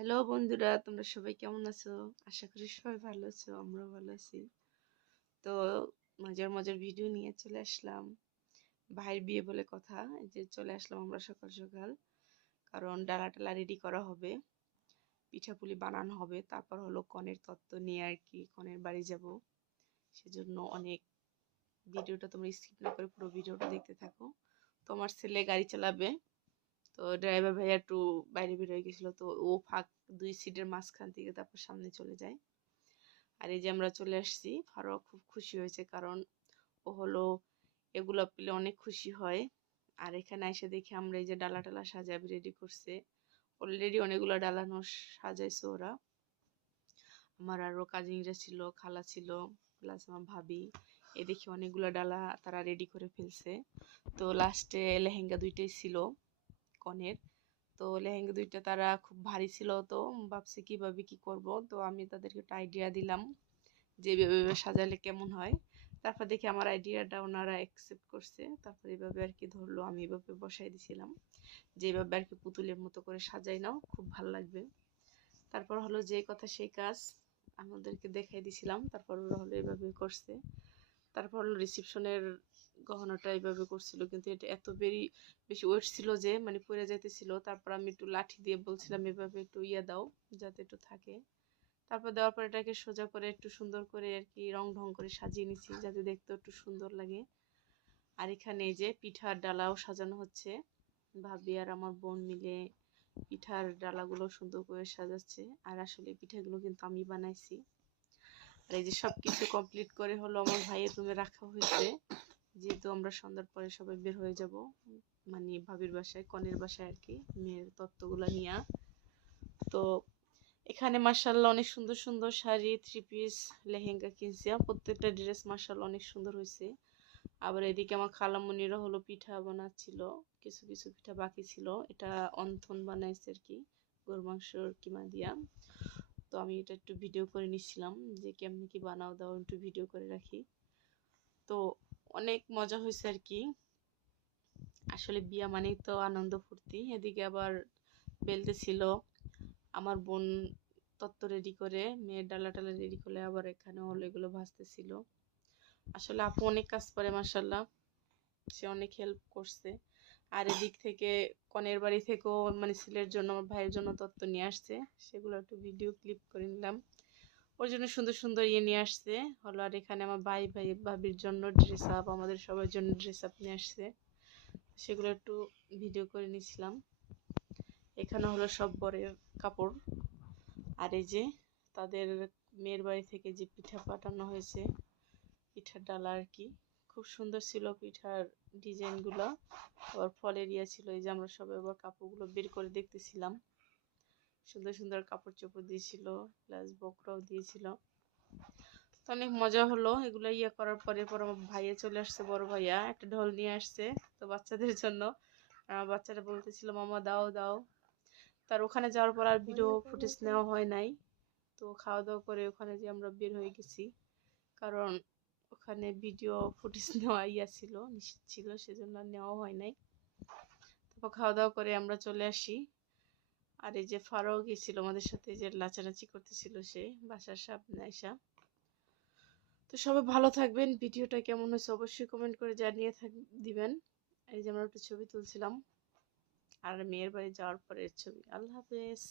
Hello বন্ধুরা, তোমরা সবাই কেমন আছো? আশা করি সবাই ভালো আছো, আমরাও ভালো আছি। তো মজার মজার ভিডিও নিয়ে চলে আসলাম। ভাইয়ের বিয়ে বলে কথা যে চলে আসলাম আমরা সকাল সকাল। কারণ ডালা টালা রেডি করা হবে, পিঠাপুলি বানানো হবে, তারপর হলো কনের তত্ত্ব নিয়ে আর কি, কনের বাড়ি যাব। সেজন্য অনেক ভিডিওটা তোমরা স্কিপ না করে পুরো ভিডিওটা দেখতে থাকো। তোমার ছেলে গাড়ি চালাবে তো ড্রাইভার ভাইয়া একটু বাইরে বের হয়ে গেছিল, তো ও ফাঁক দুই সিটের মাঝখান থেকে তারপর সামনে চলে যায়। আর এই যে আমরা চলে আসছি ফারুক খুব খুশি হয়েছে কারণ ও হলো এগুলো পেলে অনেক খুশি হয়। আর এখানে এসে দেখি আমরা এই যে ডালা টালা সাজাবি রেডি করছে। অলরেডি অনেকগুলো ডালানো সাজাইছে ওরা। আমার আরও কাজিনরা ছিল, খালা ছিল প্লাস আমার ভাবি। এ দেখি অনেকগুলো ডালা তারা রেডি করে ফেলছে। তো লাস্টে লেহেঙ্গা দুইটাই ছিল। কনের। তো লেহেঙ্গা দুইটা তারা খুব ভারী ছিল তো, ভাবছি কীভাবে কি করব? তো আমি তাদেরকে একটা আইডিয়া দিলাম যে এভাবে সাজালে কেমন হয়। তারপর দেখি আমার আইডিয়াটা ওনারা অ্যাকসেপ্ট করছে। তারপর এভাবে আর কি ধরলো, আমি এভাবে বসাই দিছিলাম যে এভাবে আর কি পুতুলের মতো করে সাজাই নাও, খুব ভালো লাগবে। তারপর হলো যে কথা সেই কাজ আমাদেরকে দেখাই দিছিলাম, তারপর হলো এভাবে করছে। তারপর হলো রিসেপশনের গহনাটা এইভাবে করছিল, কিন্তু এটা এত বেরি, বেশি ওয়েট ছিল যে মানে পরে যাইতেছিল। তারপর আমি একটু লাঠি দিয়ে বলছিলাম, এভাবে একটু ইয়ে দাও, যাতে একটু থাকে। তারপর দেওয়ার পর এটাকে সোজা করে একটু সুন্দর করে আর কি রং ঢং করে সাজিয়ে নিছি, যাতে দেখতে একটু সুন্দর লাগে। আর এখানে এই যে পিঠার ডালাও সাজানো হচ্ছে। ভাবি আর আমার বোন মিলে পিঠার ডালাগুলো সুন্দর করে সাজাচ্ছে। আর আসলে পিঠাগুলো কিন্তু আমি বানাইছি। আর এই যে সব কিছু কমপ্লিট করে হলো আমার ভাইয়ের রুমে রাখা হয়েছে। যেহেতু আমরা সন্ধ্যার পরে সবাই বের হয়ে যাব মানে ভাবির বাসায়, কনের বাসায় আর কি, মেয়ের তত্ত্বগুলো নিয়ে। তো এখানে মার্শাল্লাহ অনেক সুন্দর সুন্দর শাড়ি থ্রি পিস লেহেঙ্গা কিনছি। প্রত্যেকটা ড্রেস মার্শাল্লাহ অনেক সুন্দর হয়েছে। আবার এদিকে আমার খালামুনিরও হলো পিঠা বানাচ্ছিল, কিছু কিছু পিঠা বাকি ছিল। এটা অন্থন বানাইছে আর কি গরু মাংসর কিমা দিয়া। তো আমি এটা একটু ভিডিও করে নিচ্ছিলাম যে কেমনি কি বানাও দাও একটু ভিডিও করে রাখি। তো অনেক মজা হয়েছে আর কি। আসলে বিয়া মানেই তো আনন্দ ফুর্তি, এদিকে আবার বেলতে ছিল। আমার বোন তত্ত্ব রেডি করে, মেয়ের ডালা টালা রেডি করে আবার এখানে হলো, এগুলো ভাজতেছিল আসলে আপু অনেক কাজ করে মাসাল্লাহ সে অনেক হেল্প করছে। আর এদিক থেকে কনের বাড়ি থেকেও মানে ছেলের জন্য, আমার ভাইয়ের জন্য তত্ত্ব নিয়ে আসছে। সেগুলো একটু ভিডিও ক্লিপ করে নিলাম। ওর জন্য সুন্দর সুন্দর ইয়ে নিয়ে আসছে। হলো আর এখানে আমার ভাই ভাই ভাবির জন্য ড্রেস আপ আমাদের সবার জন্য ড্রেস আপ নিয়ে আসছে। সেগুলো একটু ভিডিও করে নিয়েছিলাম এখানে হলো সব বরের কাপড়। আর এই যে তাদের মেয়ের বাড়ি থেকে যে পিঠা পাঠানো হয়েছে, পিঠার ডালা আর কি। খুব সুন্দর ছিল পিঠার ডিজাইনগুলো আবার ফলের ইয়ে ছিল, এই যে আমরা সবাই আবার কাপড়গুলো বের করে দেখতেছিলাম। সুন্দর সুন্দর কাপড় চোপড় দিয়েছিল প্লাস বকরাও দিয়েছিল। তো অনেক মজা হলো এগুলো ইয়ে করার পরে পর আমার ভাইয়া চলে আসছে বড় ভাইয়া একটা ঢোল নিয়ে আসছে তো বাচ্চাদের জন্য। আমার বাচ্চাটা বলতেছিল মামা দাও দাও। তার ওখানে যাওয়ার পর আর ভিডিও ফুটেজ নেওয়া হয় নাই। তো খাওয়া দাওয়া করে ওখানে যে আমরা বের হয়ে গেছি। কারণ ওখানে ভিডিও ফুটেজ নেওয়া ইয়া ছিল নিশ্চিত ছিল সেজন্য নেওয়া হয় নাই। তারপর খাওয়া দাওয়া করে আমরা চলে আসি। আর এই যে ফারও গেছিল আমাদের সাথে যে লাচানাচি করতেছিল সে বাসার সামনে আইসা। তো সবাই ভালো থাকবেন। ভিডিওটা কেমন হয়েছে অবশ্যই কমেন্ট করে জানিয়ে থাক, দিবেন। এই যে আমরা একটা ছবি তুলছিলাম, আর মেয়ের বাড়ি যাওয়ার পরের ছবি। আল্লাহ হাফেজ।